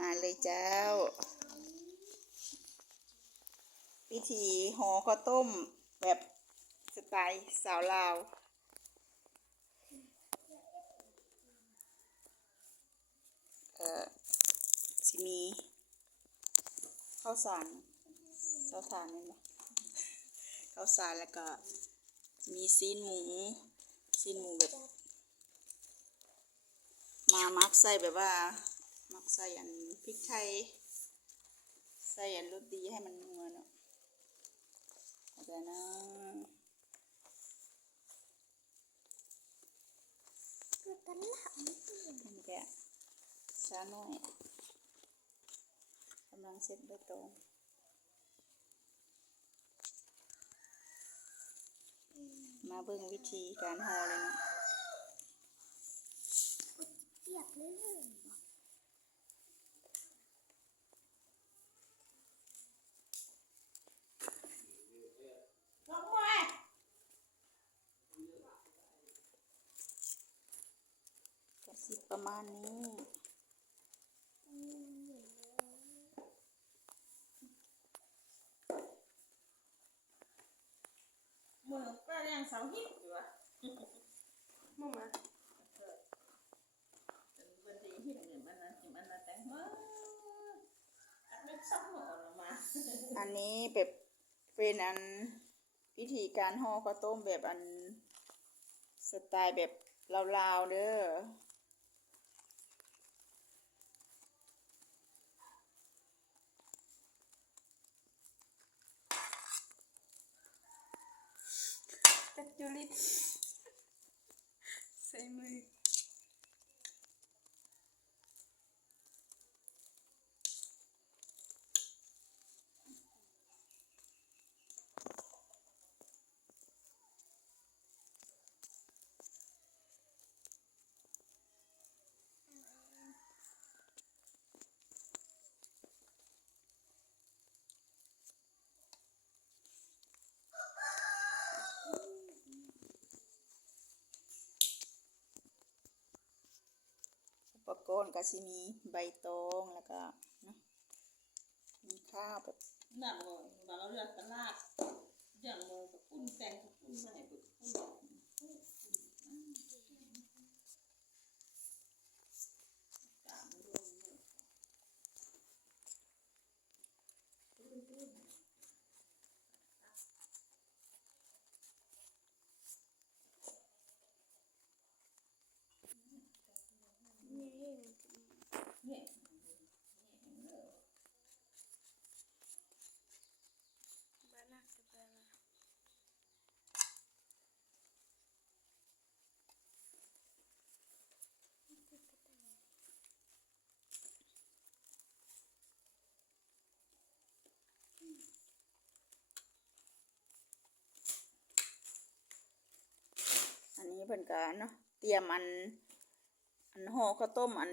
มาเลยเจ้าวิธีห่อข้าวต้มแบบสไตล์สาวลาวสิมีข้าวสารข้าวสารนี่นะข้าวสารแล้วก็มีซีนหมูแบบมามักใส่แบบว่ามักใส่อันพริกไทยใส่อันรสดีให้มันนัวเนาะแต่นะมันแกะช้าหน่อยกำลังเซ็ตใบตองมาเบิ่งวิธีการห่อเลยเนาะก็สิประมาณนี้มือก็ยังเสาหิบอยู่อะมึงมาวันดีหิบเนี่ยมันนะแต่งมาไม่ซับหมดออกมาอันนี้แบบเป็นอันวิธีการห่อข้าวต้มแบบอันสไตล์แบบลาวๆเด้อจัดจุลิตใส่มืออุปกรณ์ก็สิมีใบตองแล้วก็นะมีข้าวแบบ หนักเลยบางเราเลือกตลาดอย่างเลยกับปุ้นแตงกับปุ้นมาไหนบุกปุ้นเนี่ยอันนี้เพิ่นก็เนาะเตรียมอันห่อข้าวต้มอัน